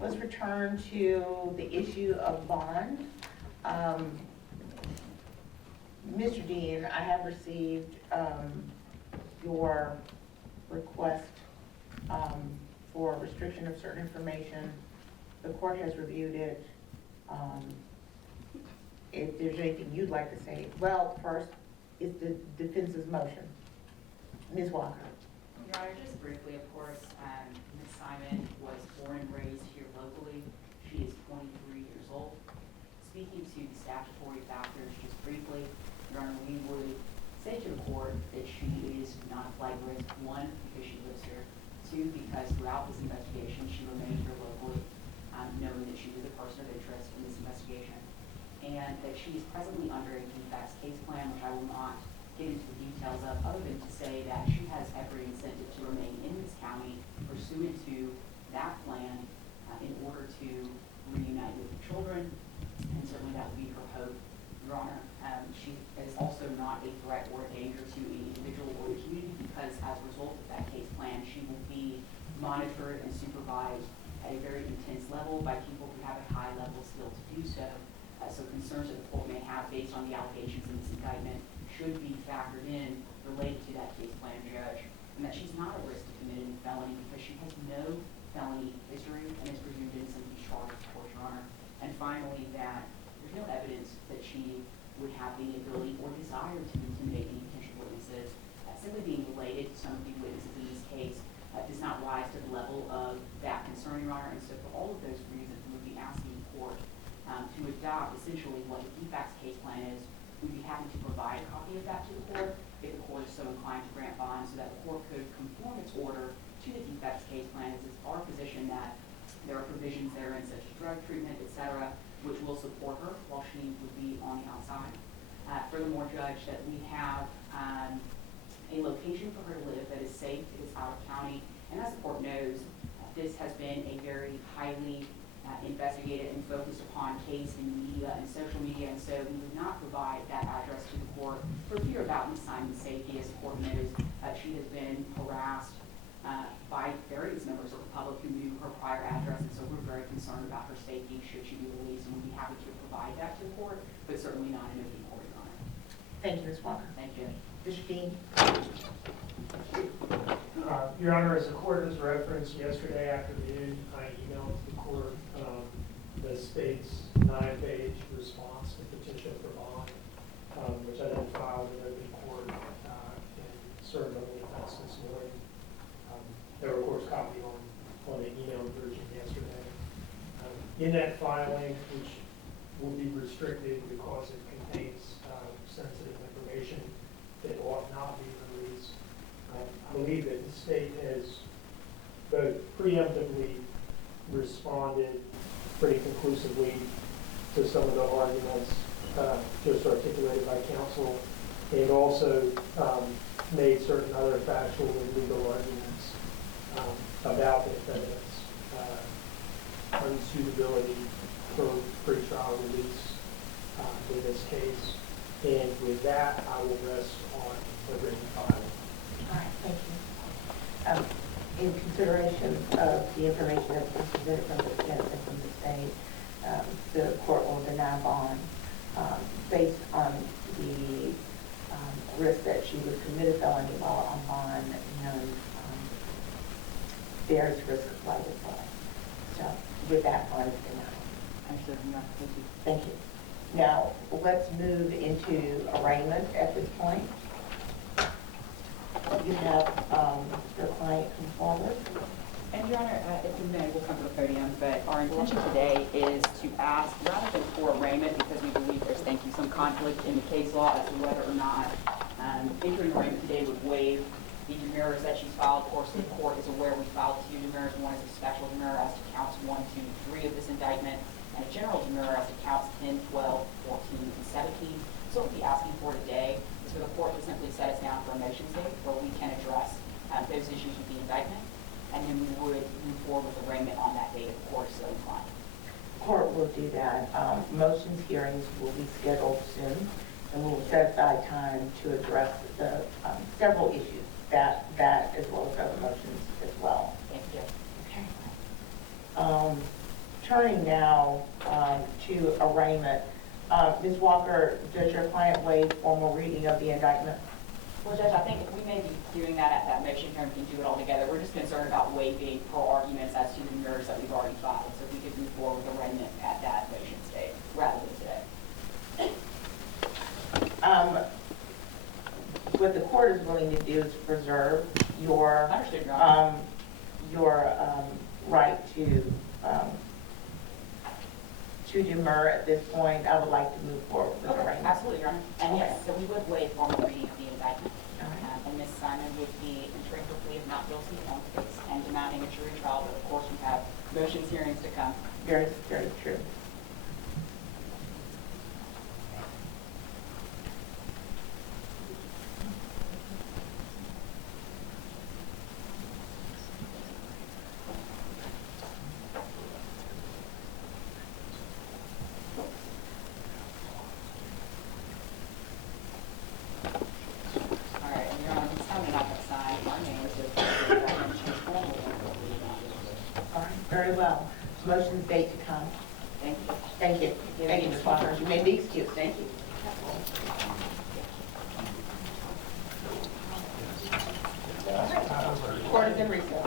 Let's return to the issue of bond. Mr. Dean, I have received your request for restriction of certain information. The court has reviewed it. If there's anything you'd like to say, well, first is the defense's motion. Ms. Walker. Your Honor, just briefly, of course, Ms. Simon was born and raised here locally. She is 23 years old. Speaking to the statutory factors, just briefly, Your Honor, we would say to the court that she is not a flight risk, one, because she lives here, two, because throughout this investigation, she remained here locally, knowing that she was a person of interest in this investigation, and that she is presently under a DFACS case plan, which I will not get into the details of, other than to say that she has every incentive to remain in this county pursuant to that plan in order to reunite with the children, and certainly that would be her hope. Your Honor, she is also not a threat or a danger to any individual or the community because as a result of that case plan, she will be monitored and supervised at a very intense level by people who have a high level of skill to do so. So concerns that the court may have based on the allegations in this indictment should be factored in related to that case plan, Judge, and that she's not at risk of committing a felony because she has no felony history and is presumed innocent of these charges, of course, Your Honor. And finally, that there's no evidence that she would have any ability or desire to intimidate any potential witnesses. Simply being related to some of the witnesses in this case does not rise to the level of that concern, Your Honor. And so for all of those reasons, we would be asking the court to adopt essentially what the DFACS case plan is. We'd be happy to provide a copy of that to the court if the court is so inclined to grant bonds so that the court could conform its order to the DFACS case plan. It's our position that there are provisions therein such as drug treatment, et cetera, which will support her while she would be on the outside. Furthermore, Judge, that we have a location for her to live that is safe, it is out of county, and as the court knows, this has been a very highly investigated and focused upon case in media and social media, and so we would not provide that address to the court for fear about Ms. Simon's safety. As the court knows, she has been harassed by various members of the public who knew her prior address, and so we're very concerned about her safety should she be released, and we'd be happy to provide that to the court, but certainly not in open court, Your Honor. Thank you, Ms. Walker. Thank you. Mr. Dean. Your Honor, as the court has referenced, yesterday afternoon, I emailed to the court the state's 9-page response to petition for bond, which I then filed in open court and served on the offense this morning. They were, of course, copied on the email version yesterday. In that filing, which will be restricted because it contains sensitive information that ought not be released, I believe that the state has both preemptively responded pretty conclusively to some of the arguments just articulated by counsel, and also made certain other factual and legal arguments about the defendant's unsuitability for pretrial release in this case. And with that, I will rest on the written filing. All right, thank you. In consideration of the information that was presented from the defense and from the state, the court will deny bond based on the risk that she would commit a felony while on bond, and there's risk of flight as well. So with that, bond is denied. Absolutely not. Thank you. Thank you. Now, let's move into arraignment at this point. You have your client come forward. And Your Honor, if you may, we'll come to the podium, but our intention today is to ask, rather than for arraignment, because we believe there's, thank you, some conflict in the case law as to whether or not entering arraignment today would waive the demurrers that she's filed. Of course, the court is aware we filed 2 demurrers. One is a special demurrer as to counts 1, 2, 3 of this indictment, and a general demurrer as to counts 10, 12, 14, and 17. So what we'll be asking for today is for the court to simply set us down for a motions date where we can address those issues with the indictment, and then we would move forward with arraignment on that date if the court is so inclined. The court will do that. Motions hearings will be scheduled soon, and we will set aside time to address the several issues, that as well as other motions as well. Thank you. Okay. Turning now to arraignment. Ms. Walker, does your client waive formal reading of the indictment? Well, Judge, I think we may be doing that at that motion hearing. We can do it all together. We're just concerned about waiving per arguments as to the mirrors that we've already filed. So if we could move forward with arraignment at that motion stage rather than today. What the court is willing to do is preserve your Understood, Your Honor. your right to demur at this point. I would like to move forward with Okay, arraignment. absolutely, Your Honor. And yes, so we would waive formal reading of the indictment. All right. And Ms. Simon would be entering her plea of not guilty on the case and demanding a jury trial, but of course we have motions hearings to come. Very, very true. All right, and Your Honor, Ms. Simon not going to sign our names with the indictment. She's formally included on it. All right, very well. Motion date to come. Thank you. Thank you. Thank you, Ms. Walker. You may be excused. Thank you. Court is in recess.